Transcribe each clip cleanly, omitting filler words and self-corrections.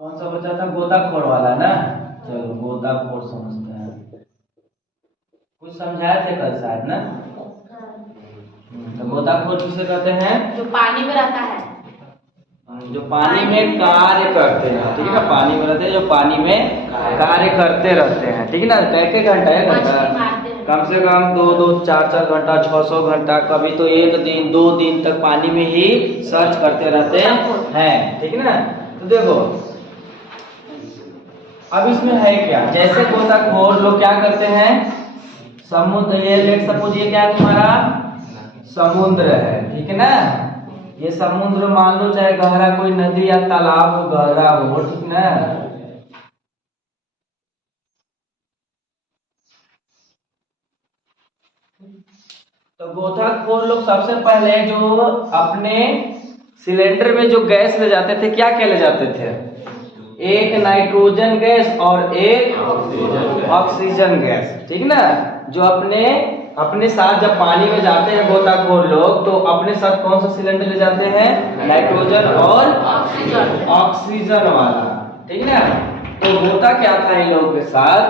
कौन सा बचा था? गोताखोर वाला ना। चलो गोताखोर समझते हैं। कुछ समझाए थे कल शायद ना। तो गोताखोर किसे कहते हैं? जो पानी में रहता है, जो पानी में कार्य करते हैं, ठीक है ना। पानी में रहते हैं, जो पानी में कार्य करते रहते हैं, ठीक है ना। कैसे घंटा है? घंटा कम से कम 2-2, 4-4 घंटा, 600 घंटा, कभी तो 1 दिन 2 दिन तक पानी में ही सर्च करते रहते हैं, ठीक है ना। तो देखो अब इसमें है क्या, जैसे गोताखोर लोग क्या करते हैं, समुद्र, ये लेट सपोज ये क्या है तुम्हारा समुद्र है, ठीक है ना। ये समुद्र मान लो चाहे गहरा कोई नदी या तालाब हो, गहरा हो, ठीक ना। तो गोताखोर लोग सबसे पहले जो अपने सिलेंडर में जो गैस ले जाते थे, क्या क्या ले जाते थे? एक नाइट्रोजन गैस और एक ऑक्सीजन गैस, ठीक ना। जो अपने साथ जब पानी में जाते हैं गोताखोर लोग, तो अपने साथ कौन सा सिलेंडर ले जाते हैं? नाइट्रोजन और ऑक्सीजन वाला, ठीक ना। तो होता क्या था इन लोगों के साथ,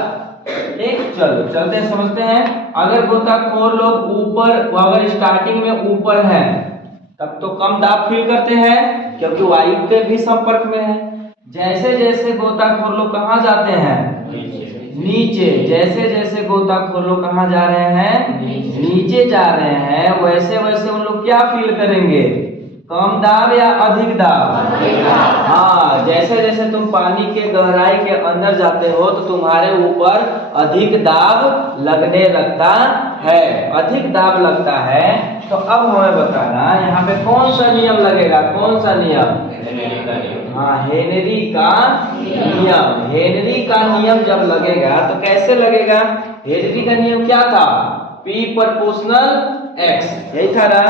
एक चलो चलते हैं समझते हैं। अगर गोताखोर लोग ऊपर, अगर स्टार्टिंग में ऊपर है तब तो कम दाब फील करते हैं क्योंकि वायु के भी संपर्क में है। जैसे जैसे गोताखोर लोग कहाँ जाते हैं? नीचे। जैसे जैसे गोताखोर लोग कहाँ जा रहे हैं? नीचे जा रहे हैं। वैसे वैसे उन लोग क्या फील करेंगे? कम दाब या अधिक दाब? हाँ, जैसे जैसे तुम पानी के गहराई के अंदर जाते हो तो तुम्हारे ऊपर अधिक दाब लगने लगता है। अधिक दाब लगता है तो अब हमें बताना यहाँ पे कौन सा नियम लगेगा? कौन सा नियम? हाँ, हेनरी का नियम। हेनरी का नियम जब लगेगा तो कैसे लगेगा? हेनरी का नियम क्या था? P प्रोपोर्शनल X, यही था ना।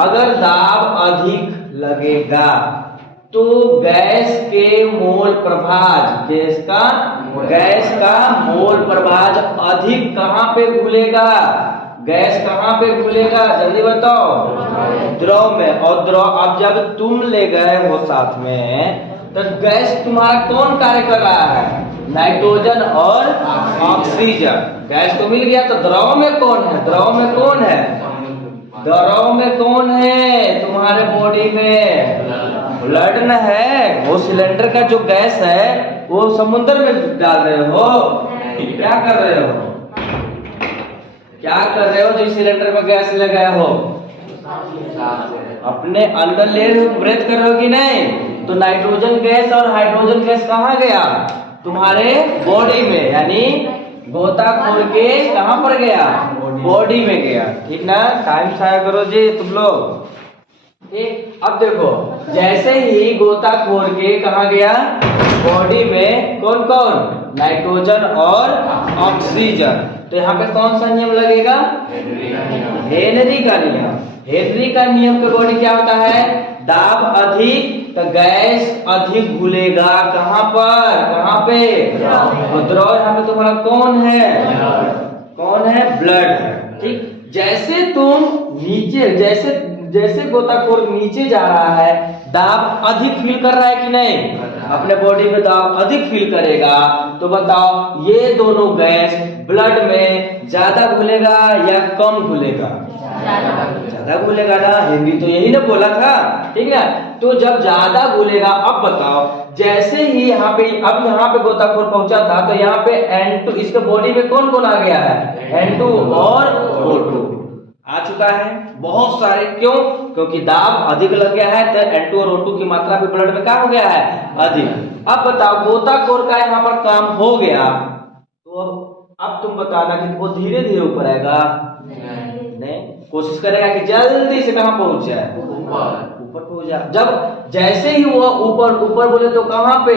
अगर दाब अधिक लगेगा तो गैस के मोल प्रभाज, गैस का मोल प्रभाज अधिक कहाँ पे घुलेगा? गैस कहाँ पे घुलेगा? जल्दी बताओ। द्रव में। और द्रव, अब जब तुम ले गए हो साथ में तो गैस तुम्हारा कौन कार्य कर रहा है? नाइट्रोजन और ऑक्सीजन। गैस तो मिल गया तो द्रव में कौन है? द्रव में कौन है? द्रव में कौन है तुम्हारे बॉडी में? ब्लड न है। वो सिलेंडर का जो गैस है वो समुद्र में डाल रहे हो? क्या कर रहे हो? क्या कर रहे हो जो सिलेंडर में गैस लगाए हो? अपने अंदर ले रहे हो, ब्रेथ कर रहे हो कि नहीं? तो नाइट्रोजन गैस और हाइड्रोजन गैस कहाँ गया? तुम्हारे बॉडी में, यानी गोताखोर के कहाँ पर गया? बॉडी में गया, ठीक ना। टाइम छाया करो जी तुम लोग, ठीक। अब देखो, जैसे ही गोताखोर के कहाँ गया? बॉडी में। कौन कौन? नाइट्रोजन और ऑक्सीजन। तो यहाँ पे कौन सा नियम लगेगा? हेनरी का नियम। हेनरी का नियम के अकॉर्डिंग क्या होता है? दाब अधिक तो गैस अधिक घुलेगा। कहाँ पर? कहाँ पे? द्रव। यहाँ पे तुम्हारा कौन है? कौन है? ब्लड है, ठीक। जैसे तुम नीचे, जैसे गोताखोर नीचे जा रहा है, दाब अधिक फील कर रहा है कि नहीं? अपने बॉडी में दाब अधिक फील करेगा। तो बताओ ये दोनों गैस ब्लड में ज्यादा घुलेगा या कम घुलेगा? ज्यादा घुलेगा ना। हिंदी तो यही ना बोला था, ठीक है। तो जब ज्यादा घुलेगा, अब बताओ जैसे ही यहाँ पे गोताखोर पहुंचा था तो यहाँ पे N2, इसके बॉडी में कौन कौन आ गया है? N2 और O2 आ चुका है, बहुत सारे। क्यों? क्योंकि दाब अधिक लग गया है तो N2 और O2 की मात्रा भी ब्लड में क्या हो गया है? अधिक। अब बताओ गोताखोर का यहाँ पर काम हो गया तो अब तुम बताना कि वो धीरे धीरे ऊपर आएगा? नहीं, कोशिश करेगा कि जल्दी से कहाँ पहुंच जाए? ऊपर पहुंच जाए। जब जैसे ही वो ऊपर बोले तो कहाँ पे?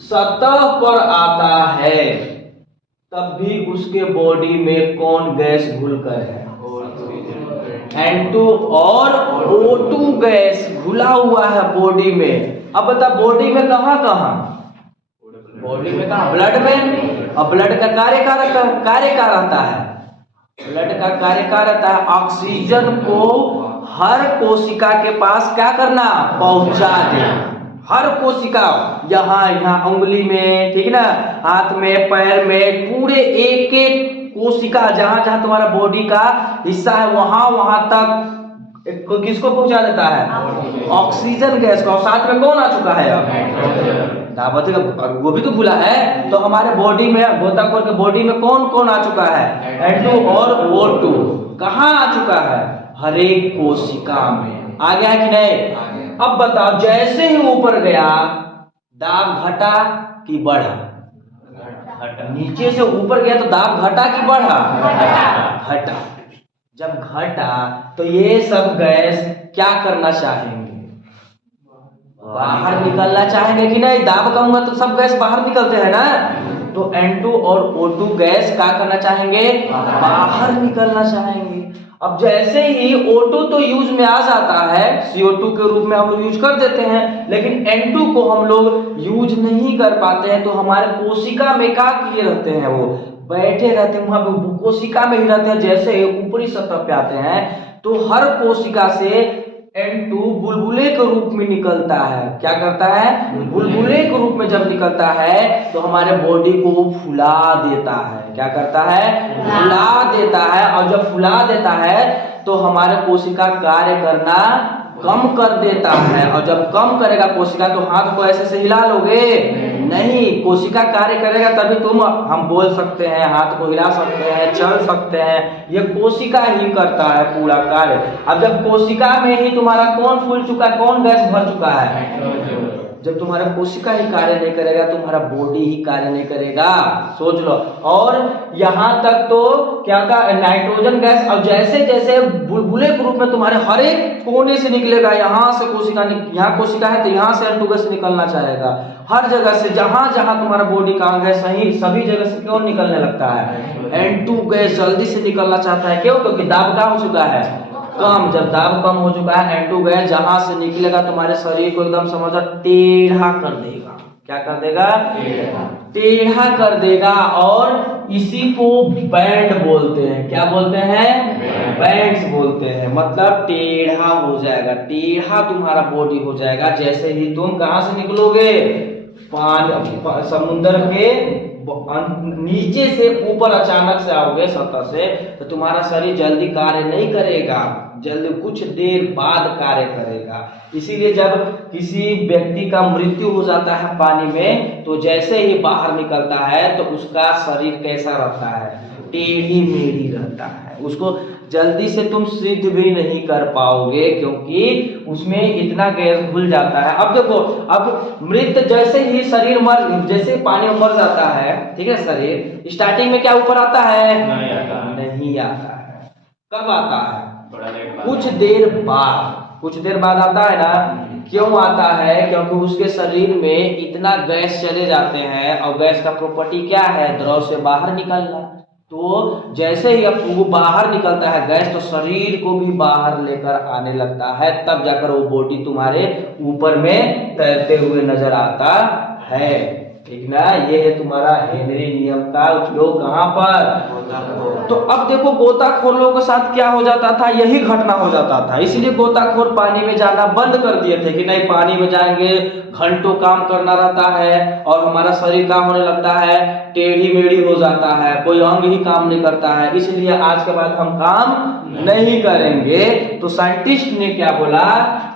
सतह पर आता है, तब भी उसके बॉडी में कौन गैस घुलकर है? N2 और O2 गैस घुला हुआ है बॉडी में। अब बता बॉडी में कहाँ? बॉडी में कहाँ? ब्लड में। अब ब्लड का कार्य क्या रहता है? ब्लड का कार्य क्या रहता है? ऑक्सीजन को हर कोशिका के पास क्या करना? पहुंचा देना। हर कोशिका, यहाँ उंगली में, ठीक है ना, हाथ में, पैर में, पूरे एक एक कोशिका जहां जहां तुम्हारा बॉडी का हिस्सा है वहां तक किसको पहुंचा देता है? ऑक्सीजन गैस को। और साथ में कौन आ चुका है अब? वो भी तो भूला है। तो हमारे बॉडी में, गोताखोर के बॉडी में कौन कौन आ चुका है? N2 और O2 कहाँ आ चुका है? हर एक कोशिका में आ गया है कि नहीं? अब बताओ, जैसे ही ऊपर गया दाब घटा कि बढ़ा? नीचे से ऊपर गया तो दाब घटा कि बढ़ा? घटा। जब घटा तो ये सब गैस क्या करना चाहेंगे? बाहर निकलना चाहेंगे कि नहीं? दाब कम हुआ तो सब गैस बाहर निकलते हैं ना। तो N2 और O2 गैस क्या करना चाहेंगे? बाहर निकलना चाहेंगे। अब जैसे ही O2 तो यूज में आ जाता है, CO2 के रूप में हम लोग यूज कर देते हैं, लेकिन N2 को हम लोग यूज नहीं कर पाते हैं। तो हमारे कोशिका में क्या किए रहते हैं? वो बैठे रहते हैं, वहां पे कोशिका में ही रहते हैं। जैसे ऊपरी सतह पे आते हैं तो हर कोशिका से N2 बुलबुले के रूप में निकलता है। क्या करता है? बुलबुले के रूप में जब निकलता है तो हमारे बॉडी को फुला देता है। क्या करता है? फुला देता है। और जब फुला देता है तो हमारे कोशिका कार्य करना कम कर देता है। और जब कम करेगा कोशिका तो हाथ को ऐसे से हिला लोगे नहीं, कोशिका कार्य करेगा तभी हम बोल सकते हैं, हाथ को हिला सकते हैं, चल सकते हैं। ये कोशिका ही करता है पूरा कार्य। अब जब कोशिका में ही तुम्हारा कौन फूल चुका है, कौन गैस भर चुका है? जब तुम्हारा कोशिका ही कार्य नहीं करेगा, तुम्हारा बॉडी ही कार्य नहीं करेगा। सोच लो। और यहाँ तक तो क्या था? Nitrogen gas. अब जैसे जैसे बुलबुले के रूप में तुम्हारे हर एक कोने से निकलेगा, यहाँ से कोशिका, यहाँ कोशिका है तो यहाँ से N2 गैस निकलना चाहेगा। हर जगह से जहां जहां तुम्हारा बॉडी का अंग है सभी जगह से क्यों निकलने लगता है? N2 गैस जल्दी से निकलना चाहता है। क्यों? क्योंकि दाब कम हो चुका है, कम। जब दाब कम हो चुका है N2 गैस जहां से निकलेगा तुम्हारे शरीर को एकदम समझो टेढ़ा कर देगा। क्या कर देगा? टेढ़ा कर देगा। और इसी को बैंड बोलते हैं। क्या बोलते हैं? बैंड्स बोलते हैं। मतलब टेढ़ा हो जाएगा, टेढ़ा तुम्हारा बॉडी हो जाएगा। जैसे ही तुम कहां से निकलोगे? समुद्र के नीचे से ऊपर अचानक से आओगे सतह से, तो तुम्हारा शरीर जल्दी कार्य नहीं करेगा, जल्दी कुछ देर बाद कार्य करेगा। इसीलिए जब किसी व्यक्ति का मृत्यु हो जाता है पानी में, तो जैसे ही बाहर निकलता है तो उसका शरीर कैसा रहता है? टेढ़ी मेढ़ी रहता है। उसको जल्दी से तुम सिद्ध भी नहीं कर पाओगे क्योंकि उसमें इतना गैस घुल जाता है। अब देखो, अब मृत जैसे ही शरीर जैसे पानी में मर जाता है, ठीक है, शरीर स्टार्टिंग में क्या ऊपर आता है? नहीं आता है। कब आता है? कुछ देर बाद आता है ना। क्यों आता है? क्योंकि उसके शरीर में इतना गैस चले जाते हैं। और गैस का प्रॉपर्टी क्या है? द्रव से बाहर निकलना। तो जैसे ही अब वो बाहर निकलता है गैस, तो शरीर को भी बाहर लेकर आने लगता है। तब जाकर वो बॉडी तुम्हारे ऊपर में तैरते हुए नजर आता है। ठीक ना? ये है तुम्हारा हेनरी नियम का उपयोग कहाँ पर? तो अब देखो, गोताखोर लोगों के साथ क्या हो जाता था? यही घटना हो जाता था। इसलिए गोताखोर पानी में जाना बंद कर दिए थे कि नहीं, पानी में जाएंगे घंटों काम करना रहता है और हमारा शरीर काम होने लगता है, टेढ़ी मेढ़ी हो जाता है, कोई अंग ही काम नहीं करता है। इसलिए आज के बाद हम काम नहीं करेंगे। तो साइंटिस्ट ने क्या बोला?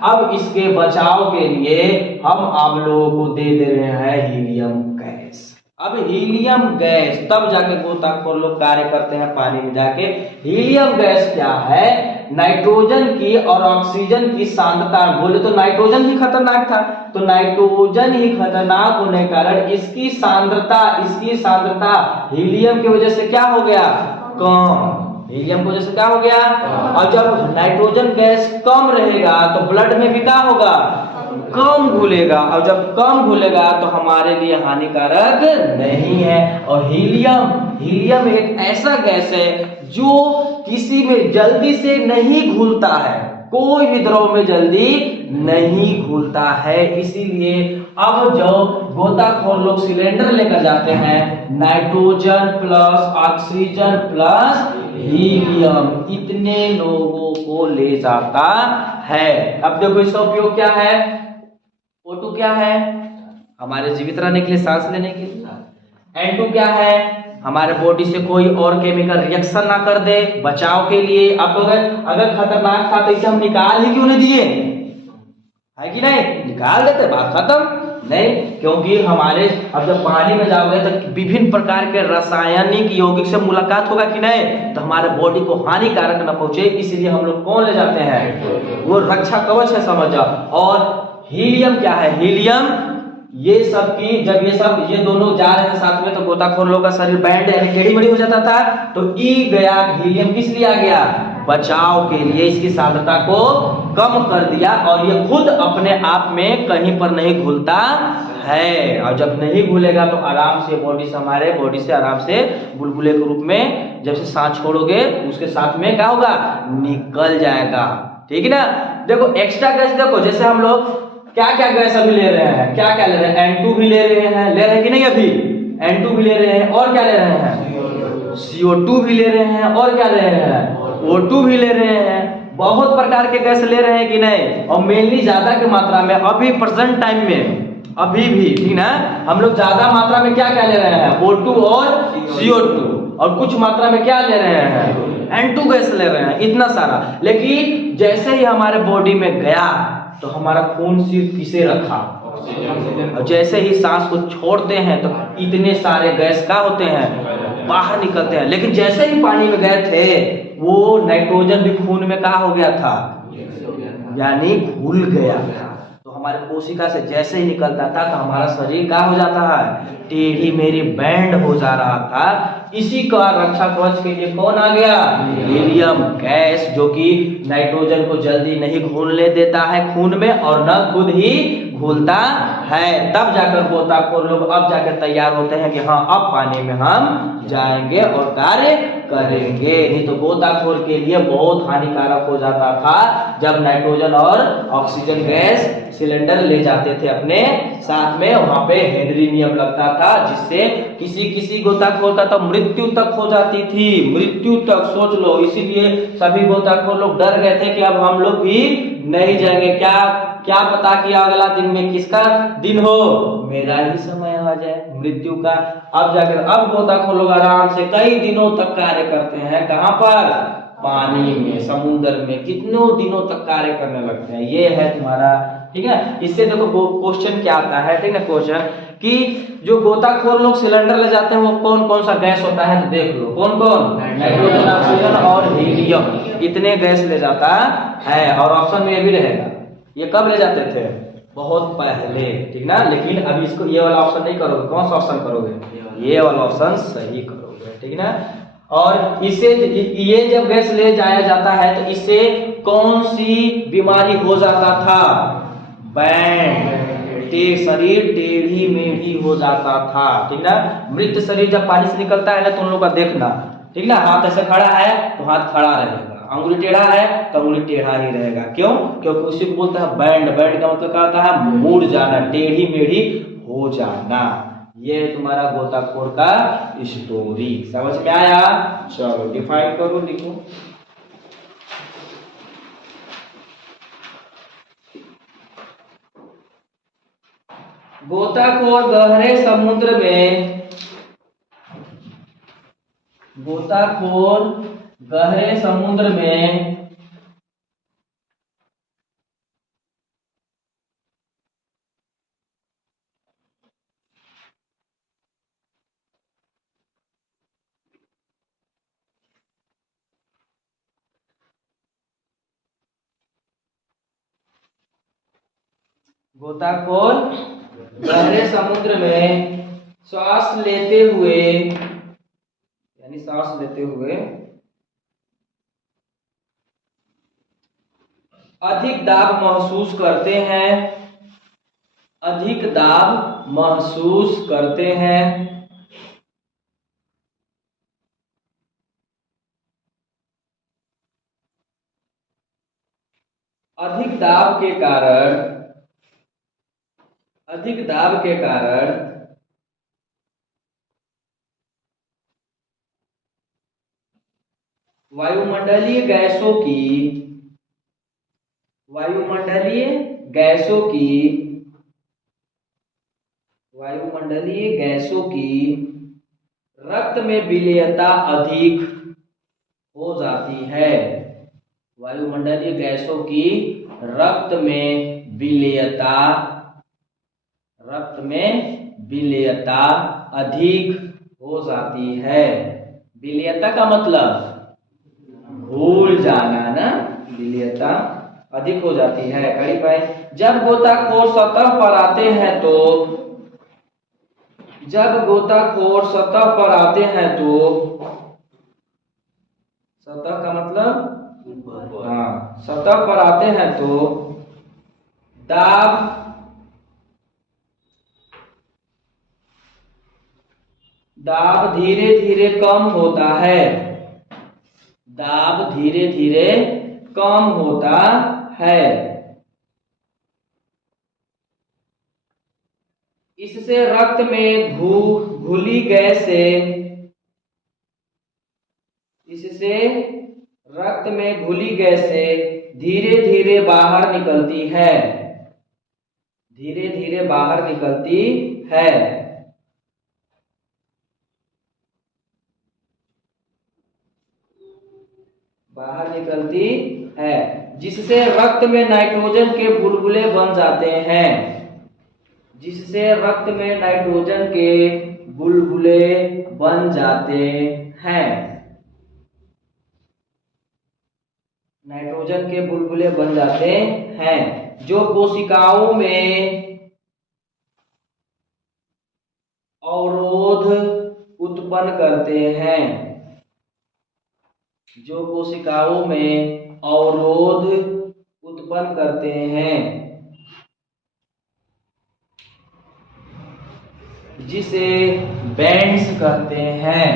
अब इसके बचाव के लिए हम आप लोगों को दे रहे हैं हीलियम गैस। अब हीलियम गैस तब जाके गोताखोर लोग कार्य करते हैं पानी में जाके। हीलियम गैस क्या है? नाइट्रोजन की और ऑक्सीजन की सांद्रता, बोले तो नाइट्रोजन ही खतरनाक था, तो नाइट्रोजन ही खतरनाक होने के कारण इसकी सांद्रता हीलियम की वजह से क्या हो गया? कम। हीलियम की वजह से क्या हो गया? और जब नाइट्रोजन गैस कम रहेगा तो ब्लड में भी क्या होगा? कम घुलेगा। और जब कम घुलेगा तो हमारे लिए हानिकारक नहीं है। और हीलियम एक ऐसा गैस है जो किसी में जल्दी से नहीं घुलता है, कोई भी द्रव में जल्दी नहीं घुलता है। इसीलिए अब जो गोताखोर लोग सिलेंडर लेकर जाते हैं, nitrogen plus oxygen plus helium, इतने लोगों को ले जाता है। अब देखो इसका उपयोग क्या है? O2 क्या है? हमारे जीवित रहने के लिए, सांस लेने के लिए। N2 क्या है? हमारे बॉडी से कोई और केमिकल रिएक्शन ना कर दे, बचाव के लिए। अब तो अगर खतरनाक था तो इसे हम निकाल ही क्यों नहीं दिए, है कि नहीं? निकाल देते, बात खत्म। नहीं, क्योंकि हमारे अब जब पानी में जाओगे तो विभिन्न प्रकार के रासायनिक यौगिक से मुलाकात होगा कि नहीं, तो हमारे बॉडी को हानिकारक न पहुंचे, इसलिए हम लोग कौन ले जाते हैं? वो रक्षा कवच है, समझ जाओ। और हीलियम क्या है? हीलियम ये सब की जब ये दोनों जा रहे थे साथ में तो गोताखोर लोगों का शरीर बैंड यानी टेढ़ी मेढ़ी हो जाता था, तो ई गया हीलियम, किस लिए आ गया? बचाव के लिए, इसकी सांद्रता को कम कर दिया। और ये खुद अपने आप में कहीं पर नहीं घुलता है, और जब नहीं घुलेगा तो आराम से हमारे बॉडी से आराम से बुलबुले के रूप में जब से सांस छोड़ोगे उसके साथ में क्या होगा? निकल जाएगा। ठीक है ना? देखो एक्स्ट्रा गैस, देखो जैसे हम लोग क्या क्या गैस अभी ले रहे हैं, क्या क्या ले रहे हैं? N2 भी ले रहे हैं कि नहीं? अभी N2 भी ले रहे हैं, और क्या ले रहे हैं? CO2 भी ले रहे हैं, और क्या ले रहे हैं? O2 भी ले रहे हैं। बहुत प्रकार के गैस ले रहे हैं कि नहीं? और मेनली ज्यादा की मात्रा में अभी प्रेजेंट टाइम में अभी भी, ठीक ना, हम लोग ज्यादा मात्रा में क्या क्या ले रहे हैं? O2 और CO2, और कुछ मात्रा में क्या ले रहे हैं? N2 गैस ले रहे हैं, इतना सारा। लेकिन जैसे ही हमारे बॉडी में गया तो हमारा खून सिर्फ किसे रखा? और जैसे ही सांस को छोड़ते हैं तो इतने सारे गैस का होते हैं, बाहर निकलते हैं। लेकिन जैसे ही पानी में गए थे वो नाइट्रोजन भी खून में कहा हो गया था, यानी घुल गया था। तो हमारे कोशिका से जैसे ही निकलता था तो हमारा शरीर क्या हो जाता है? टेढ़ी मेढ़ी बैंड हो जा रहा था। इसी का रक्षा कवच के लिए कौन आ गया? हीलियम गैस, जो कि नाइट्रोजन को जल्दी नहीं घुलने देता है खून में, और न खुद ही घुलता है। तब जाकर गोताखोर लोग अब जाकर तैयार होते हैं कि हाँ अब पानी में हम जाएंगे और कार्य करेंगे। नहीं तो गोताखोर के लिए बहुत हानिकारक हो जाता था जब नाइट्रोजन और ऑक्सीजन गैस सिलेंडर ले जाते थे अपने साथ में। वहां पे हेनरी नियम लगता था, जिससे किसी किसी गोताखोर का तो मृत्यु तक हो जाती थी, मृत्यु तक, सोच लो। इसीलिए सभी गोताखोर लोग डर गए थे कि अब हम लोग भी नहीं जाएंगे, क्या पता कि अगला दिन में किसका दिन हो, मेरा ही समय आ जाए मृत्यु का। अब जाकर अब गोताखोर लोग आराम से कई दिनों तक कार्य करते हैं। कहां पर? पानी में, समुद्र में कितनों दिनों तक कार्य करने लगते हैं। ये है तुम्हारा, ठीक है। इससे देखो क्वेश्चन क्या आता है, ठीक है, क्वेश्चन कि जो गोताखोर लोग सिलेंडर ले जाते हैं वो कौन कौन सा गैस होता है, तो देख लो कौन कौन? नाइट्रोजन, ऑक्सीजन और हीलियम, इतने गैस ले जाता है। और ऑप्शन में ये भी रहेगा, ये कब ले जाते थे? बहुत पहले, ठीक ना। लेकिन अभी इसको ये वाला ऑप्शन नहीं करोगे, कौन सा ऑप्शन करोगे? ये वाला ऑप्शन सही करोगे, ठीक ना। और इससे ये जब गैस ले जाया जाता है तो इससे कौन सी बीमारी हो जाता था? बैंड, शरीर टेढ़ी मेढ़ी हो जाता था, ठीक ना। मृत शरीर जब पानी से निकलता है ना तो उन लोग का देखना, ठीक ना, हाथ ऐसे खड़ा है तो हाथ खड़ा रहेगा, अंगुली टेढ़ा है तो अंगुली टेढ़ा ही रहेगा। क्यों? क्योंकि उसी को बोलता है बैंड। बैंड का मतलब क्या होता है? मुड़ जाना, टेढ़ी मेढ़ी हो जाना। ये तुम्हारा गोताखोर का स्टोरी, समझ में आया? चलो डिफाइन करो, लिखो। गोताखोर गहरे समुद्र में, गोताखोर गहरे समुद्र में गोताखोर गहरे समुद्र में सांस लेते हुए, यानी सांस लेते हुए अधिक दाब महसूस करते हैं, अधिक दाब महसूस करते हैं। अधिक दाब के कारण, अधिक दाब के कारण वायुमंडलीय गैसों की, वायुमंडलीय गैसों की वायुमंडलीय गैसों की रक्त में विलेयता अधिक हो जाती है। वायुमंडलीय गैसों की रक्त में विलेयता अधिक हो जाती है। विलेयता का मतलब भूल जाना ना, विलेयता अधिक हो जाती है। कड़ी पाए, जब गोताखोर सतह पर आते हैं तो सतह का मतलब हाँ, सतह पर आते हैं तो दाब धीरे धीरे कम होता है। दाब धीरे धीरे कम होता है। इससे रक्त में घुली गैसें धीरे धीरे बाहर निकलती है। जिससे रक्त में नाइट्रोजन के बुलबुले बन जाते हैं। जो कोशिकाओं में अवरोध उत्पन्न करते हैं, जिसे बैंड्स कहते हैं।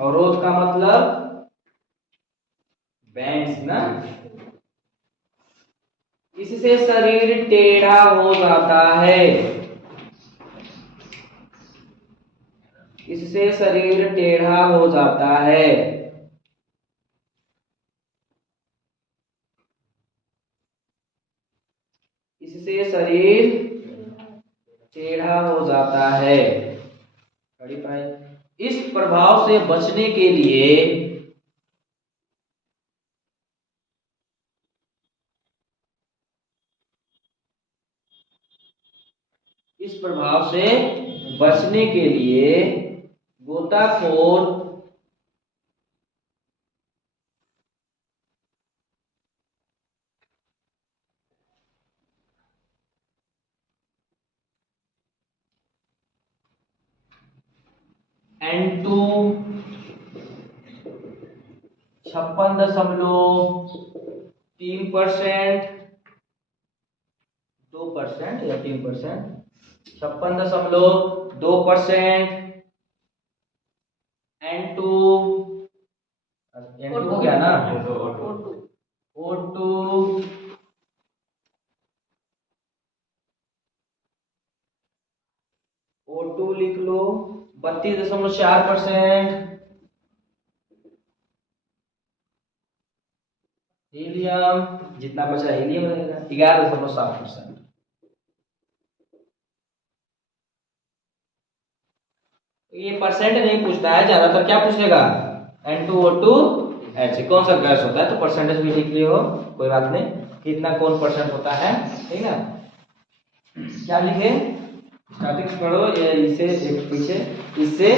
अवरोध का मतलब बैंड्स ना। इससे शरीर टेढ़ा हो जाता है। इससे शरीर टेढ़ा हो जाता है। इस प्रभाव से बचने के लिए गोताखोर N2 56.3%, 2% या 3%, 56.2%। N2 हो गया ना, O2 लिख लो 32.4%। हीलियम जितना बचा हीलियम रहेगा 11.7%। ये परसेंट नहीं पूछता है, ज्यादातर क्या पूछेगा N2O2 H, कौन सा गैस होता है, तो परसेंटेज भी लिख लियो, कोई बात नहीं, कितना कौन परसेंट होता है, ठीक ना। क्या लिखे, स्टैटिक्स पढ़ो, ये इसे एक पीछे, इससे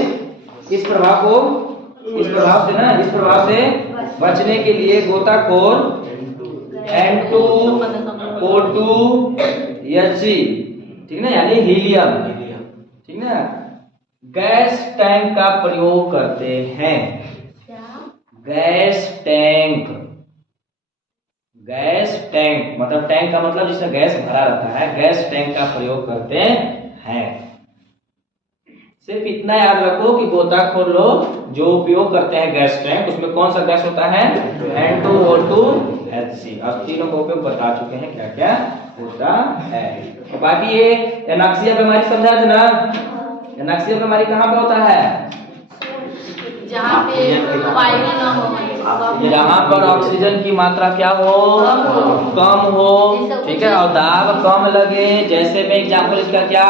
इस प्रभाव से बचने के लिए गोताखोर N2O2 H, ठीक ना, यानी हीलियम, ठीक ना, गैस टैंक का प्रयोग करते हैं। गैस टैंक मतलब टैंक का मतलब जिसमें गैस भरा रहता है, गैस टैंक का प्रयोग करते हैं। सिर्फ इतना याद रखो कि गोताखोर लोग जो उपयोग करते हैं गैस टैंक, उसमें कौन सा गैस होता है, N2O2 HC। अब तीनों का उपयोग बता चुके हैं क्या क्या होता है। तो बाकी ये एनॉक्सिया बीमारी समझा थे ना। एनॉक्सिया बीमारी कहाँ पे होता है? जहाँ पे वायु ना हो, जहाँ पर ऑक्सीजन की मात्रा क्या हो, कम हो, ठीक है, और दाब कम लगे। जैसे में एग्जाम्पल इसका क्या,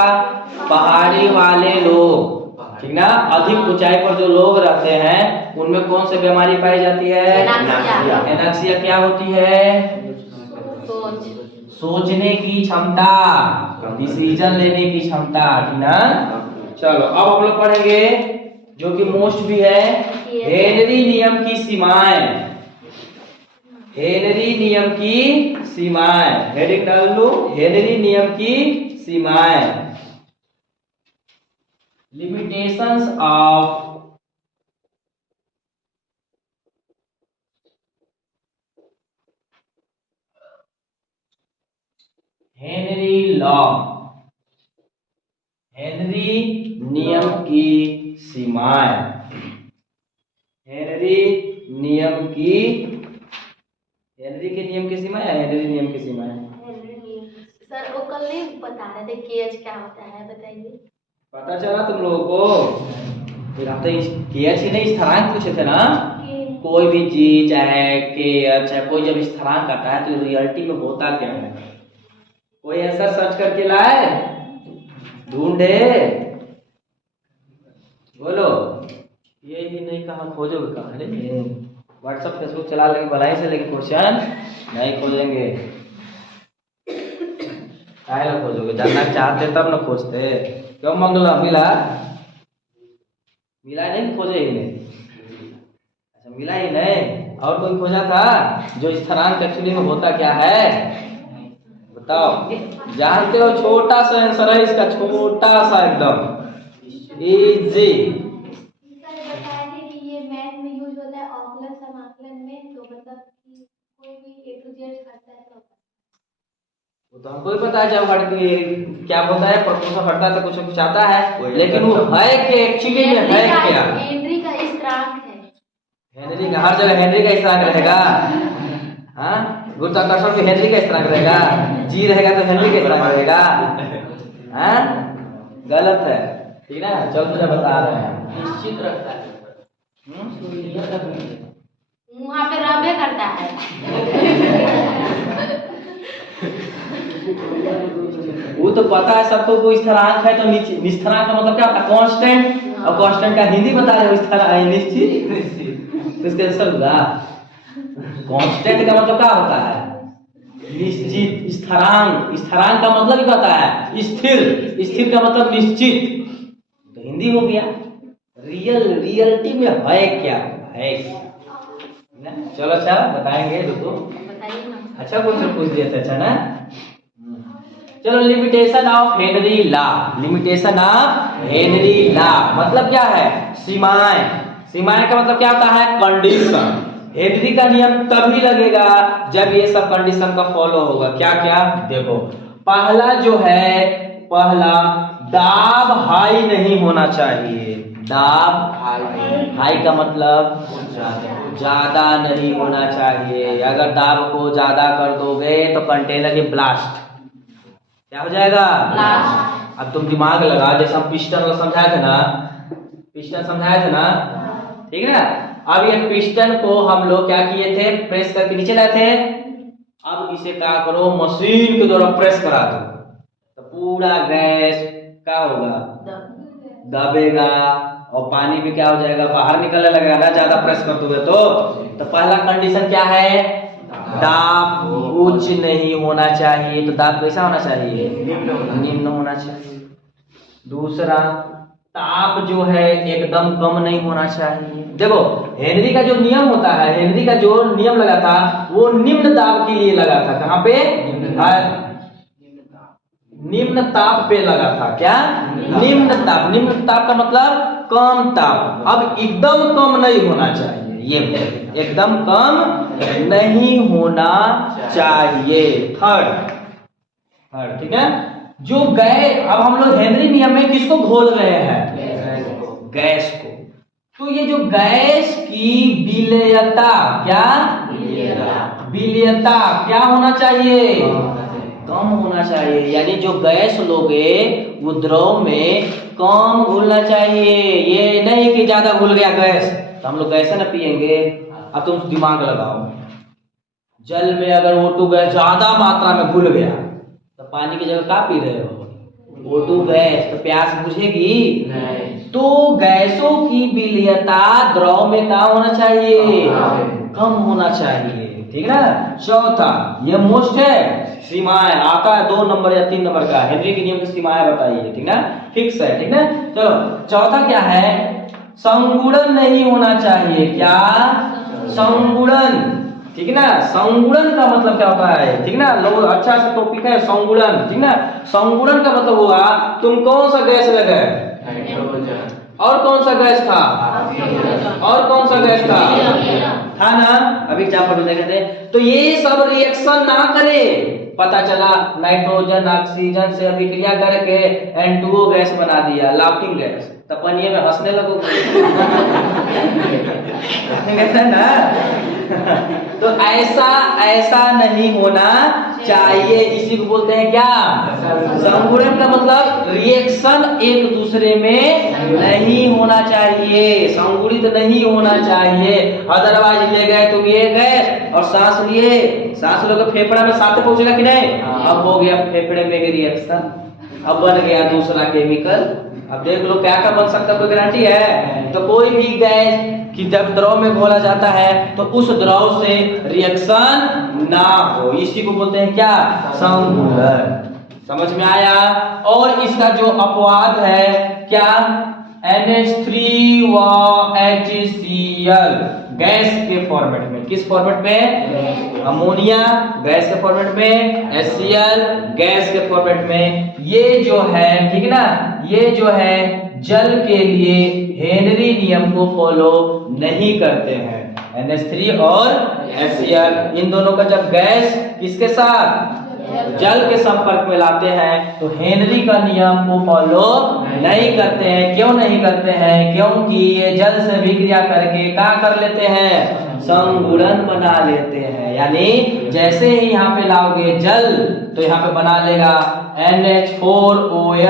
पहाड़ी वाले लोग, ठीक ना, अधिक ऊंचाई पर जो लोग रहते हैं उनमें कौन सी बीमारी पाई जाती है? एनॉक्सिया। क्या होती है? सोचने की क्षमता, डिसीजन लेने की क्षमता, ठीक ना। चलो अब हम लोग पढ़ेंगे जो कि मोस्ट भी है, हेनरी नियम की सीमाएं। हेनरी नियम की सीमाएं, हेडिंग डाल लो, हेनरी नियम की सीमाएं। Limitations of Henry law, Henry नियम की सीमाएं। हेनरी नियम की, हेनरी के नियम की सीमाएं, हेनरी नियम की सीमाएं। सर वो कल नहीं बता रहे थे केएच क्या होता है, बताइए। पता चला तुम लोगों को? फिर हम तो केएच ही नहीं, स्थिरांक पूछे थे ना। कोई भी चीज चाहे केएच चाहे कोई जब स्थिरांक आता है तो रियलिटी में होता क्या है? कोई ऐसा सर्च करके लाए, ढूंढे, बोलो। ये ही नहीं, कहाँ खोजोगे? कहाँ रे? व्हाट्सएप फेसबुक चला लेंगे भलाई से, लेकिन क्वेश्चन नहीं खोजेंगे। काहे ना खोजोगे? जानना चाहते तब ना खोजते। क्यों मंगला मिला? मिला नहीं, खोजे ही नहीं। अच्छा मिला ही नहीं, और कोई खोजा था जो स्थिरांक एक्चुअली में होता क्या है? बताओ। जानते हो? छोटा सा आंसर है इसका, छोटा सा एकदम इजी। बताया कि ये मैथ में यूज होता है औसला समाकलन में, तो मतलब कि कोई भी ए टू जेड करता है तो वो तो हमको ही पता है जब हट के क्या होता है, प्रपोजल हटता है तो कुछ आता है, लेकिन वो है कि एक्चुअली में है क्या? हेनरी का स्थिरांक है। हेनरी का हर जगह हेनरी का स्थिरांक रहेगा। हाँ, गुरुत्वाकर्षण पे हेनरी का स्थिरांक रहेगा, जी रहेगा तो हेनरी का स्थिरांक रहेगा। हाँ, गलत है, ठीक ना। चल तुझे बता रहे हैं, निश्चित रखता है। वहाँ पे रहबे करता है। वो तो पता है सबको, कोई स्थिरांक है तो निस्थिरांक का मतलब क्या होता है? कांस्टेंट। और कांस्टेंट का हिंदी बता रहे हो, स्थिरांक निश्चित। तो इसका आंसर होगा कांस्टेंट का मतलब क्या होता है? निश्चित। स्थिरांक, स्थिरांक का मतलब ही पता है स्थिर, स्थिर का मतलब निश्चित। तो हिंदी हो गया। रियलिटी में है क्या? है क्या? चलो अच्छा बताएंगे, रुको। बताइए ना। अच्छा क्वेश्चन पूछ दिया था, अच्छा ना। चलो, limitation of Henry law. Limitation of Henry law मतलब क्या है? सीमाएं। सीमाएं का मतलब क्या होता है? कंडीशन। हेनरी का नियम तभी लगेगा जब ये सब कंडीशन का फॉलो होगा। क्या क्या? देखो, पहला जो है, पहला दाब हाई नहीं होना चाहिए। दाब हाई का मतलब ज्यादा नहीं होना चाहिए। अगर दाब को ज्यादा कर दोगे तो कंटेनर की ब्लास्ट, क्या हो जाएगा? ब्लास्ट। अब तुम दिमाग लगा, जैसे हम पिस्टन समझाए थे ना, पिस्टन समझाए थे ना, ठीक है ना। अब ये पिस्टन को हम लोग क्या किए थे? प्रेस करके नीचे लाए थे। अब इसे क्या करो? मशीन के द्वारा प्रेस करा दो, तो पूरा गैस क्या होगा? दबेगा, और पानी भी क्या हो जाएगा? बाहर निकलने लगेगा ना, ज्यादा प्रेस कर दोगे तो पहला कंडीशन क्या है? दाब उच्च नहीं होना चाहिए। तो दाब कैसा होना चाहिए? निम्न होना चाहिए। दूसरा, ताप जो है एकदम कम नहीं होना चाहिए। देखो, हेनरी का जो नियम होता है, हेनरी का जो नियम लगा था वो निम्न दाब के लिए लगा था। कहाँ पे? निम्न ताप पे लगा था। क्या? निम्न ताप। निम्न ताप का मतलब कम ताप। अब एकदम कम नहीं होना चाहिए, ये एकदम कम नहीं होना चाहिए। थर्ड, ठीक है। जो गैस, अब हम लोग हेनरी नियम में किसको घोल रहे हैं? गैस को। तो ये जो गैस की विलेयता, क्या विलेयता क्या होना चाहिए? कम होना चाहिए। यानी जो गैस लोगे वो द्रव में कम घुलना चाहिए। ये नहीं कि ज्यादा घुल गया गैस तो हम लोग गैस ना पिएंगे। अब तुम दिमाग लगाओ, जल में अगर O2 गैस ज्यादा मात्रा में घुल गया तो पानी की जगह क्या पी रहे हो? O2 गैस, तो प्यास बुझेगी नहीं। तो गैसों की विलेयता द्रव में क्या होना चाहिए? कम होना चाहिए, ठीक ना। चौथा, ये मोस्ट है, सीमाएं आता है 2 नंबर या 3 नंबर का, हेनरी के नियम की सीमाएं बताइए, ठीक ना, फिक्स है, ठीक ना। चलो चौथा क्या है? संगुणन नहीं होना चाहिए। क्या? संगुणन, ठीक ना। संगुणन का मतलब क्या होता है, ठीक ना। लोग अच्छा सा टॉपिक है संगुणन, ठीक ना। संगुणन का मतलब हुआ तुम कौन सा गैस लगाए? नाइट्रोजन। और कौन सा गैस था? और कौन सा गैस था ना? अभी एग्जाम्पल देखे थे। तो ये सब रिएक्शन ना करे, पता चला नाइट्रोजन ऑक्सीजन से अभिक्रिया करके N2O गैस बना दिया, लाफिंग गैस, तो पनिये में हंसने लगोगे ना। तो ऐसा नहीं होना चाहिए। इसी को बोलते हैं क्या? संगुणन का मतलब रिएक्शन एक दूसरे में नहीं होना चाहिए, संगुणित नहीं होना चाहिए। अदरवाइज ले गए तुम ये गैस और सांस लिए, सांस लोगे फेफड़ा में साथ पहुंचेगा कि नहीं? अब हो गया फेफड़े में रिएक्शन, अब बन गया दूसरा केमिकल। अब देख लो क्या क्या बन सकता है, कोई गारंटी है? तो कोई भी गैस कि जब द्रव में घोला जाता है तो उस द्रव से रिएक्शन ना हो, इसी को बोलते हैं क्या? संगुणन। समझ में आया? और इसका जो अपवाद है क्या? NH3 व HCl गैस के फॉर्मेट में। किस फॉर्मेट में? अमोनिया गैस के फॉर्मेट में, HCl गैस के फॉर्मेट में। ये जो है, ठीक ना, ये जो है जल के लिए हेनरी नियम को फॉलो नहीं करते हैं। NH3 और HCl इन दोनों का जब गैस किसके साथ? जल के संपर्क में लाते हैं तो हेनरी का नियम को फॉलो नहीं करते हैं। क्यों नहीं करते हैं? क्योंकि ये जल से विक्रिया करके क्या कर लेते हैं? संगुणन बना लेते हैं। यानी जैसे ही यहाँ पे लाओगे जल तो यहाँ पे बना लेगा NH4OH,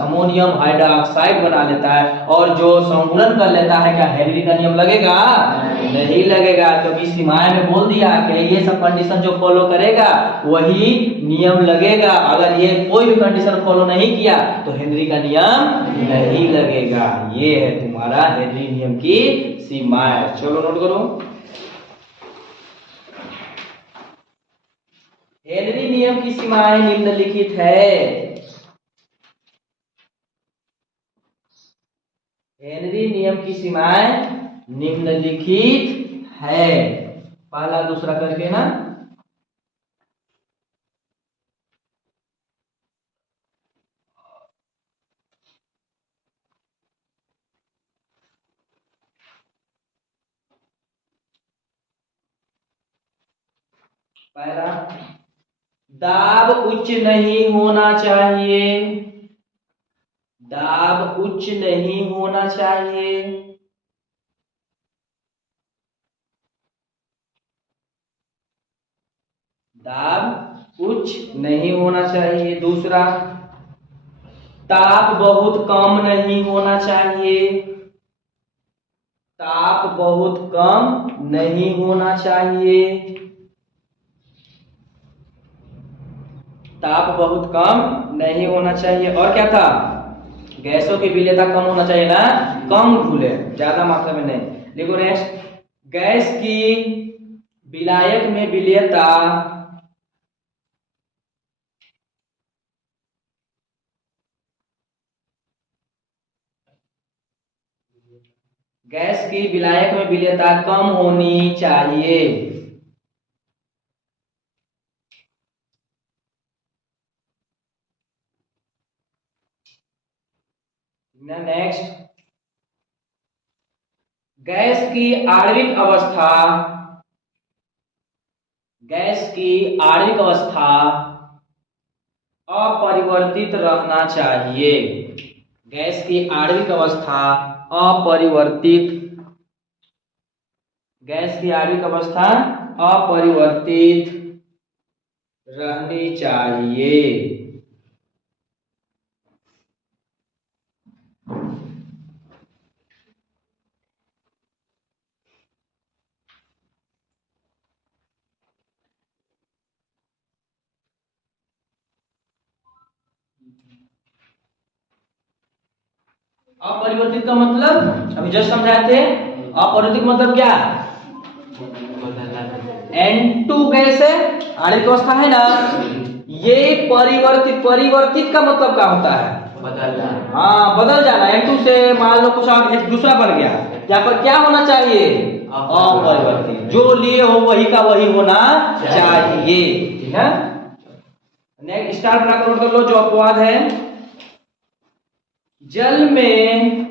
अमोनियम हाइड्रोक्साइड बना लेता है। और जो संगुणन कर लेता है, क्या हेनरी का नियम लगेगा? नहीं लगेगा। क्योंकि सीमाएं में बोल दिया कि ये सब कंडीशन जो फॉलो करेगा वही नियम लगेगा। अगर ये कोई भी कंडीशन फॉलो नहीं किया तो हेनरी का नियम नहीं लगेगा। ये है तुम्हारा हेनरी नियम की सीमाएं। चलो नोट करो। हेनरी नियम की सीमाएं निम्नलिखित है। हेनरी नियम की सीमाएं निम्नलिखित है। पहला दूसरा करके ना। पहला, दाब उच्च नहीं होना चाहिए। दाब उच्च नहीं होना चाहिए। दाब उच्च नहीं होना चाहिए। दूसरा, ताप बहुत कम नहीं होना चाहिए। ताप बहुत कम नहीं होना चाहिए। ताप बहुत कम नहीं होना चाहिए। और क्या था? गैसों की विलेयता कम होना चाहिए ना, कम घुले, ज्यादा मात्रा में नहीं। देखो नेक्स्ट, गैस की विलायक में विलेयता गैस की विलायक में विलेयता कम होनी चाहिए। नेक्स्ट, गैस की आणविक अवस्था अपरिवर्तित रहना चाहिए। गैस की आणविक अवस्था अपरिवर्तित, गैस की आणविक अवस्था अपरिवर्तित रहनी चाहिए। अपरिवर्तित का मतलब अभी जस्ट समझाए थे। अपरिवर्तित मतलब क्या? N2 गैस है, आणविक अवस्था है ना, ये परिवर्तित, परिवर्तित का मतलब क्या होता है? बदलना। हाँ, बदल जाना। N2 से मान लो कुछ और एक दूसरा बन गया, यहाँ पर क्या होना चाहिए? अपरिवर्तित। जो लिए हो वही का वही होना चाहिए। ठीक है, नेक्स्ट स्टार बनाकर नोट कर लो। जो अपवाद है, जल में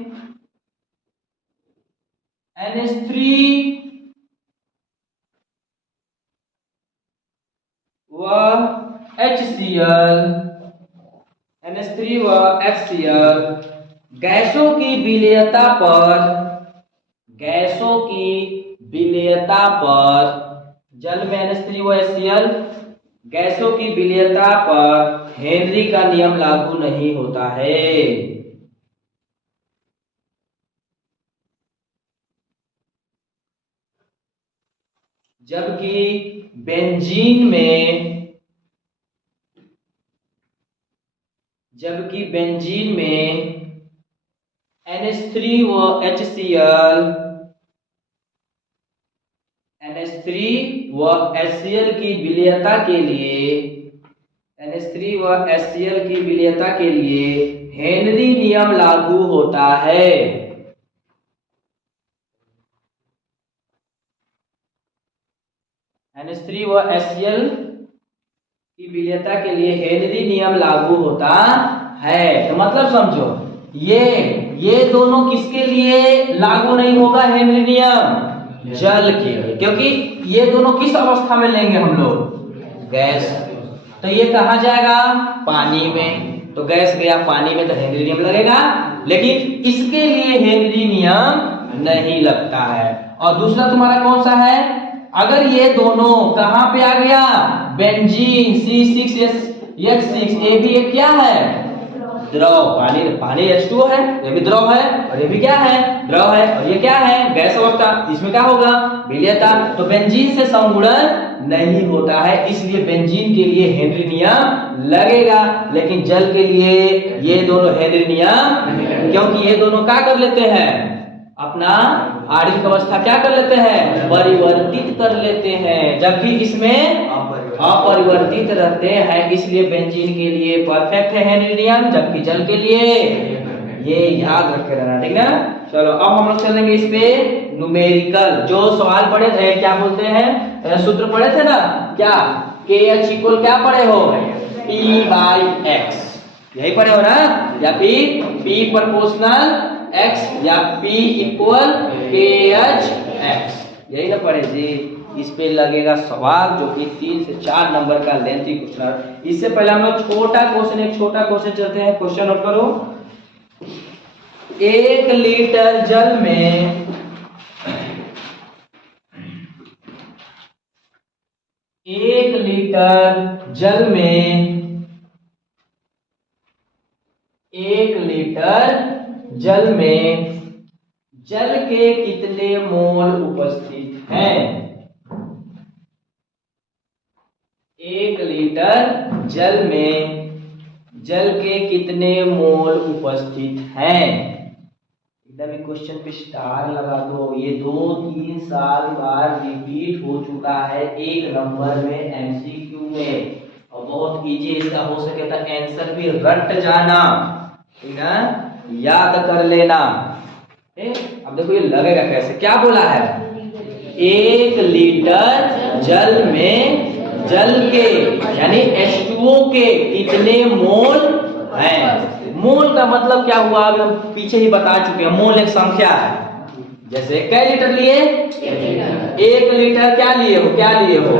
NH3 व HCl, NH3 व HCl गैसों की विलेयता पर, गैसों की विलेयता पर, जल में NH3 व HCl गैसों की विलेयता पर हेनरी का नियम लागू नहीं होता है। जबकि बेंजीन में, जबकि बेंजीन में NH3 व HCl, NH3 व HCl की विलेयता के लिए, NH3 व HCl की विलेयता के लिए हेनरी नियम लागू होता है। NH3 व HCl की विलेयता के लिए हेनरी नियम लागू होता है। तो मतलब समझो, ये दोनों किसके लिए लागू नहीं होगा हेनरी नियम? जल के लिए, क्योंकि ये दोनों किस अवस्था में लेंगे हम लोग? गैस। तो ये कहाँ जाएगा? पानी में। तो गैस गया पानी में तो हेनरी नियम लगेगा, लेकिन इसके लिए हेनरी नियम नहीं लगता है। और दूसरा तुम्हारा कौन सा है? अगर ये दोनों कहां पे आ गया? बेंजीन C6H6, ये भी एक क्या है? द्रव। पानी, पानी H2O है, ये भी द्रव है, और ये भी क्या है? द्रव है। और ये क्या है? गैस अवस्था। इसमें क्या होगा? विलेयता। तो बेंजीन से संगुणन नहीं होता है, इसलिए बेंजीन के लिए हेनरी नियम लगेगा, लेकिन जल के लिए ये दोनों हेनरी नियम, क्योंकि ये दोनों क्या कर लेते हैं? अपना आणविक अवस्था क्या कर लेते हैं? परिवर्तित कर लेते हैं, जबकि इसमें अपरिवर्तित रहते हैं, इसलिए बेंजीन के लिए परफेक्ट है हेनरी नियम, जबकि जल के लिए ये याद रख के रहना। ठीक है, चलो अब हम लोग चलेंगे इस पे न्यूमेरिकल। जो सवाल पढ़े थे, क्या बोलते हैं, सूत्र पढ़े थे ना, क्या KH इक्वल क्या पढ़े हो? P/X, यही पढ़े हो ना? या फिर P प्रोपोर्शनल X, या P इक्वल KH/X, यही ना पढ़े जी। इस पे लगेगा सवाल, जो कि 3 से 4 नंबर का लेंथी क्वेश्चन। इससे पहले हम लोग छोटा क्वेश्चन, एक छोटा क्वेश्चन चलते हैं। क्वेश्चन नोट करो। 1 लीटर जल में 1 लीटर जल में 1 लीटर जल में जल के कितने मोल उपस्थित हैं? 1 लीटर जल में जल के कितने मोल उपस्थित हैं? एकदम क्वेश्चन पे स्टार लगा दो। ये 2-3 साल बार रिपीट हो चुका है 1 नंबर में MCQ में, और बहुत इजी इसका हो सके तो आंसर भी रट जाना, ठीक है, याद कर लेना। अब देखो ये लगेगा कैसे, क्या बोला है? 1 लीटर जल में जल के यानी H2O के कितने मोल हैं? मोल का मतलब क्या हुआ? अभी हम पीछे ही बता चुके हैं, मोल एक संख्या है। जैसे कै लीटर लिए? 1 लीटर क्या लिए हो? क्या लिए हो?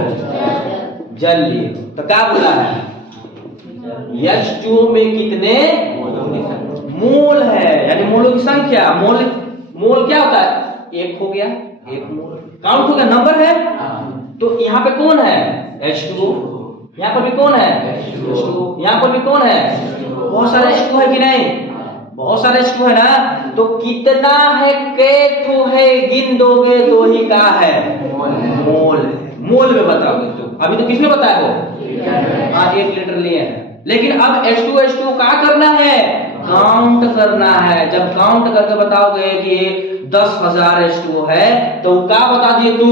जल लिए। तो क्या बोला है? H2O में कितने मोल है, यानी मोलों की संख्या। मोल क्या होता है? 1 हो गया, 1 मोल काउंट हो गया, नंबर है। तो यहाँ पे कौन है H2O, यहाँ पर भी कौन है H2O, यहाँ पर भी कौन है, बहुत सारे H2O है कि नहीं, बहुत सारे H2O है ना। तो कितना है, के ठो है, गिन दोगे तो ही का है, मोल है, मोल में बताओगे तुम। अभी तो किसने बताया वो, हाँ 1 लीटर लिए हैं। लेकिन अब H2O क्या करना है, काउंट करना है। जब काउंट करके बताओगे कि 10,000 H2O है तो क्या बता दिए तुम,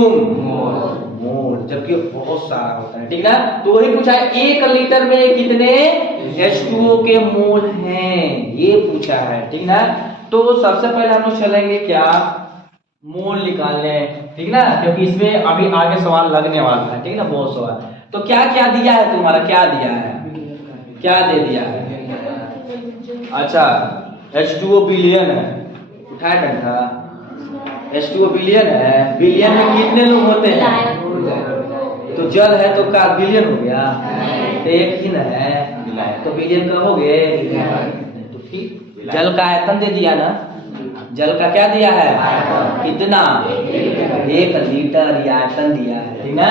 मोल, जबकि बहुत सारा होता है, ठीक ना। तो वही पूछा है 1 लीटर में कितने H2O के मोल हैं, ये पूछा है, ठीक ना। तो सबसे पहले हम लोग चलेंगे क्या, मोल निकालने, ठीक ना, क्योंकि इसमें अभी आगे सवाल लगने वाला है, ठीक ना, बहुत सवाल। तो क्या क्या दिया है तुम्हारा, क्या दिया है, क्या दे दिया है, अच्छा H2O बिलियन है, उठाए कंठा, H2O बिलियन है, बिलियन में कितने लोग होते हैं, तो जल है तो का बिलियन हो गया, तो एक ही न है तो बिलियन का हो गए, तो ठीक जल का आयतन दे दिया ना, जल का क्या दिया है, कितना, 1 लीटर ये आयतन दिया है, ठीक ना।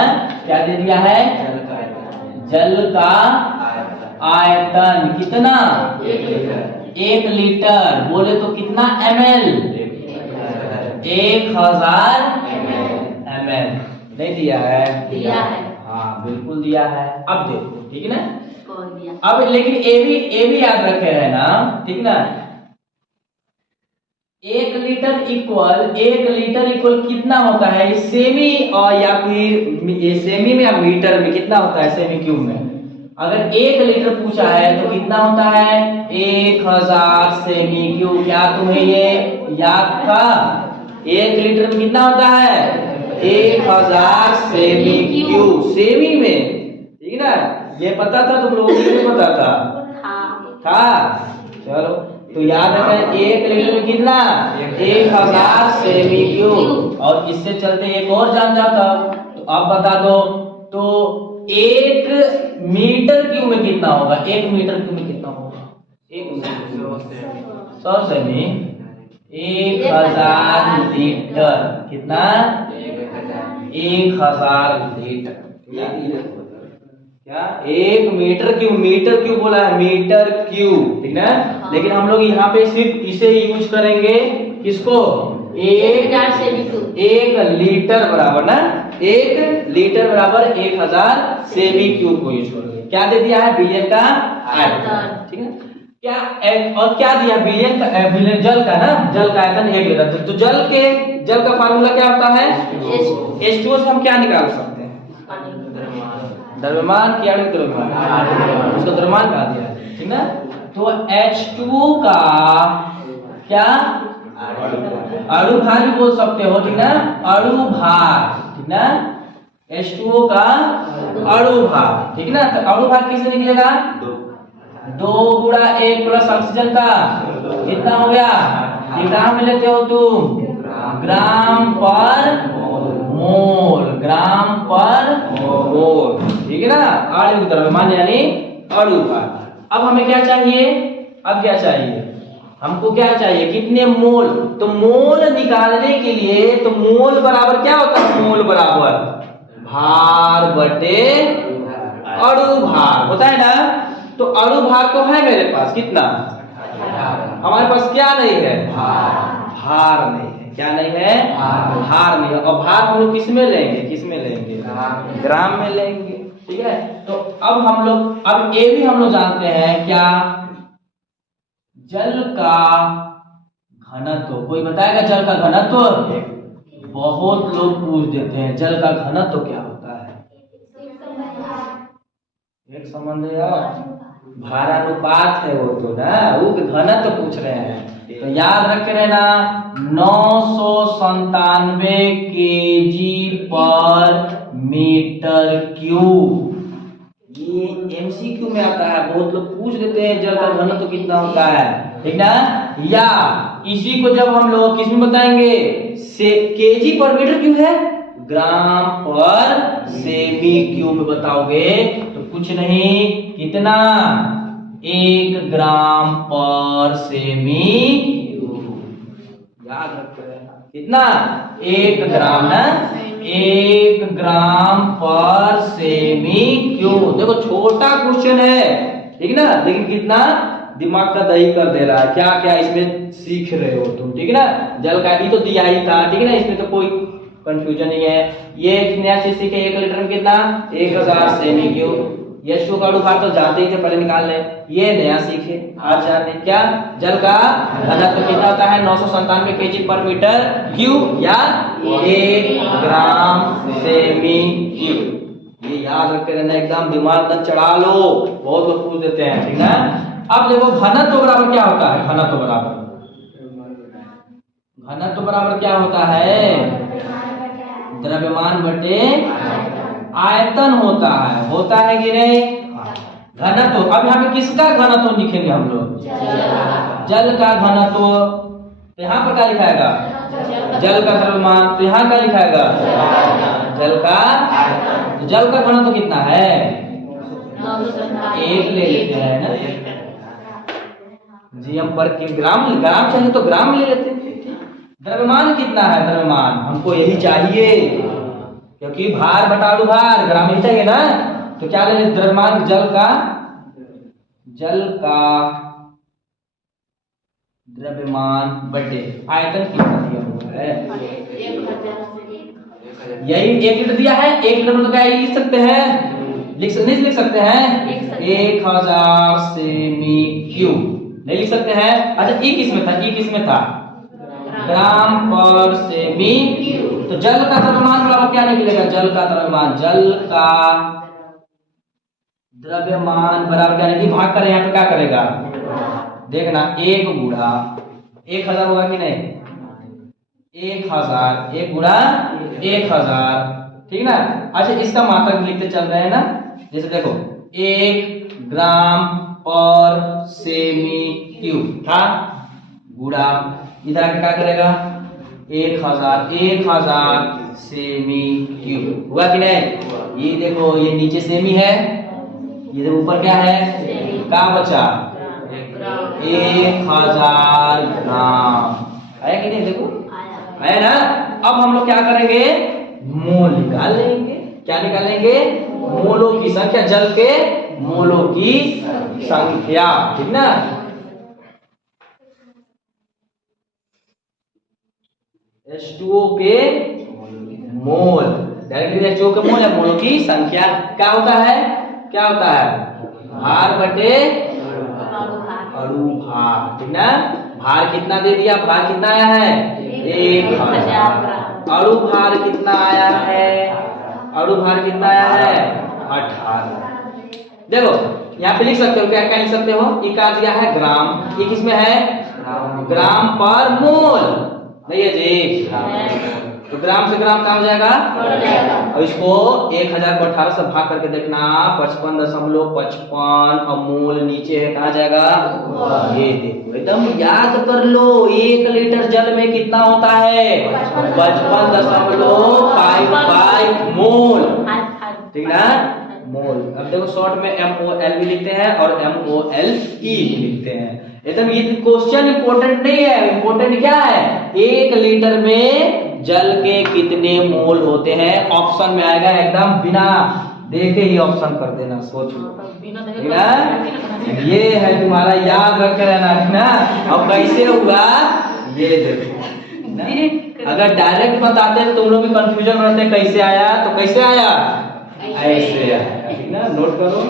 क्या दे दिया है, जल का आयतन कितना, 1 लीटर, बोले तो कितना ml, 1000 ml, नहीं दिया है, दिया है, हाँ बिल्कुल दिया है। अब देखो, ठीक है ना, अब लेकिन ये भी याद रखे है ना, ठीक ना, 1 लीटर इक्वल कितना होता है सेमी, और या फिर सेमी में या मीटर में कितना होता है, सेमी क्यूब में। अगर 1 लीटर पूछा है तो कितना होता है, 1000 सेमी क्यूब। क्या तुम्हें ये याद था, 1 लीटर में कितना होता है, 1000 सेमी क्यूब, सेमी में, ठीक ना। ये पता था तुम लोगों को, नहीं पता था, चलो तो याद रखें 1 लीटर में कितना, 1000 सेमी क्यूब। और इससे चलते एक और जान जाता, तो अब बता दो, तो 1 मीटर क्यूब में कितना होगा, 1 मीटर क्यूब में कितना होगा, 100 सेमी, 1000 लीटर, कितना, 1000 लीटर, क्या 1 मीटर क्यूब बोला है, मीटर क्यूब, ठीक ना। लेकिन हम लोग यहाँ पे सिर्फ इसे यूज करेंगे, किसको, 1 लीटर बराबर ना, 1 लीटर बराबर 1000 सेमी क्यूब को यूज करेंगे। क्या दे दिया है, बिलियन का आयतन, ठीक है। क्या और क्या दिया, बिलियन का, बिलियन जल का ना, जल का आयतन 1 लीटर। तो जल का फार्मूला क्या होता है, H2O से हम क्या निकाल सकते हैं, द्रव्यमान, क्या द्रव्यमान, उसका द्रव्यमान कहा दिया है, ठीक ना। तो H2O का क्या, अणु भार भी बोल सकते हो, ठीक ना, अणु भार, ठीक ना, H2O का अणु भार, ठीक ना। तो अणु भार किससे निकलेगा, 2 गुणा 1 प्लस ऑक्सीजन का कितना हो गया, कितना में लेते हो तुम, ग्राम पर मोल, ग्राम पर मोल, ठीक है ना। आणविक द्रव्यमान यानी अणु भार। अब हमें क्या चाहिए, अब क्या चाहिए, हमको क्या चाहिए, कितने मोल। तो मोल निकालने के लिए, तो मोल बराबर क्या होता है, मोल बराबर भार बटे अणु भार होता है ना। तो अणु भार तो है मेरे पास कितना, हमारे पास क्या नहीं है, भार नहीं है, क्या नहीं है, भार नहीं है। और भार हम लोग किस में लेंगे, ग्राम में लेंगे, ठीक है। तो अब हम लोग, अब ये भी हम लोग जानते हैं क्या, जल का घनत्व, कोई बताएगा जल का घनत्व, बहुत लोग पूछ देते हैं जल का घनत्व क्या होता है, एक संबंध है, भारानुपात है वो तो ना, वो घनत्व पूछ रहे हैं। तो याद रख रहना 997 केजी पर मीटर क्यूब, ये एमसीक्यू में आता है, बहुत लोग पूछ लेते हैं जल का घनत्व कितना होता है, ठीक ना। या इसी को जब हम लोग किस में बताएंगे, से केजी पर मीटर क्यूब है, ग्राम पर सेमी क्यूब में बताओगे तो कुछ नहीं, कितना, 1 ग्राम पर सेमी क्यूब, याद रखो कितना, 1 ग्राम ना 1 ग्राम पर सेमी क्यूब। देखो छोटा क्वेश्चन है, ठीक ना, लेकिन कितना दिमाग का दही कर दे रहा है। क्या क्या इसमें सीख रहे हो तुम, ठीक है ना। जल का ही तो दिया ही था, ठीक है ना, इसमें तो कोई कंफ्यूजन नहीं है। ये नया चीज सीखे, 1 लीटर में कितना 1000 सेमी क्यूब। H2 का अणुभार तो जानते ही थे, पहले निकाल ले। ये नया सीखे आज जाने, क्या जल का घनत्व कितना होता है 997 kg पर मीटर क्यूब या 1 ग्राम सेमी क्यूब। ये याद रख के रहना, एकदम दिमाग तक चढ़ा लो, बहुत लोग पूछ देते हैं, ठीक है। अब देखो घनत्व बराबर क्या होता है, घनत्व बराबर क्या होता है, द्रव्यमान बटे आयतन होता है कि नहीं। घनत्व, अब यहाँ पे किसका घनत्व लिखेंगे हम लोग, जल का घनत्व। तो यहाँ पर क्या लिखाएगा, जल का द्रव्यमान। तो यहाँ क्या लिखाएगा, जल का। तो जल का घनत्व कितना है, 1 ले लेते हैं ना जी, हम पर ग्राम चाहिए तो ग्राम ले लेते हैं। द्रव्यमान कितना है, द्रव्यमान हमको यही चाहिए, क्योंकि भार बटा अणुभार ग्राम ही चाहिए ना। तो क्या ले लेते, द्रव्यमान जल का द्रव्यमान बटे आयतन कितना दिया हुआ है, यही 1 लीटर दिया है। 1 लीटर में तो क्या लिख सकते हैं, नहीं लिख सकते हैं 1000 सेमी क्यूब, नहीं लिख सकते हैं। अच्छा ई किसमें था, ग्राम पर सेमी। तो जल का द्रव्यमान बराबर क्या निकलेगा, जल का द्रव्यमान बराबर क्या निकलेगा, भाग करें, यहाँ पे क्या करेगा देखना, 1 गुणा 1000 होगा कि नहीं, 1000 1 गुणा 1000, ठीक ना। अच्छा इसका मात्रक लिखते चल रहे हैं ना, जैसे देखो 1 ग्राम पर सेमी क्यूब था, गुणा इधर आके क्या करेगा 1000 सेमी क्यूब, हुआ कि नहीं। ये देखो ये नीचे सेमी है, ये ऊपर क्या है, क्या बचा 1000 ग्राम, आया कि नहीं, देखो आया ना। अब हम लोग क्या करेंगे, मोल निकाल लेंगे। क्या निकालेंगे, मोलों की संख्या, जल के मोलों की संख्या, ठीक ना। H2O के मोल, डायरेक्टली H2O के मोल या मोलों की संख्या क्या होता है, भार बटे अणुभार, ठीक ना। भार कितना दे दिया, भार कितना आया है 1000, अणुभार कितना आया है, 18। देखो यहाँ पे लिख सकते हो, क्या लिख सकते हो, ई का दिया है ग्राम, ये किसमें है ग्राम पर मोल, नहीं है जी। तो ग्राम से ग्राम कहाँ हो जाएगा, और इसको 1000 को 18 से भाग करके देखना 55.55, और मोल नीचे है, कहाँ जाएगा, ये देखो एकदम याद कर लो। 1 लीटर जल में कितना होता है 55.55 मोल, ठीक ना, मोल। अब देखो शॉर्ट में MOL भी लिखते हैं और MOLE भी लिखते हैं। एकदम ये क्वेश्चन इंपॉर्टेंट नहीं है, इंपॉर्टेंट क्या है, 1 लीटर में जल के कितने मोल होते हैं, ऑप्शन में आएगा, एकदम बिना देखे ही ऑप्शन कर देना, सोचो ना। ये है तुम्हारा, याद रख रहना ना। अब कैसे हुआ ये देखो, अगर डायरेक्ट बताते तो तुम लोग भी कंफ्यूजन रहते, कैसे आया, तो कैसे आया, ऐसे आया, ठीक ना, नोट करो।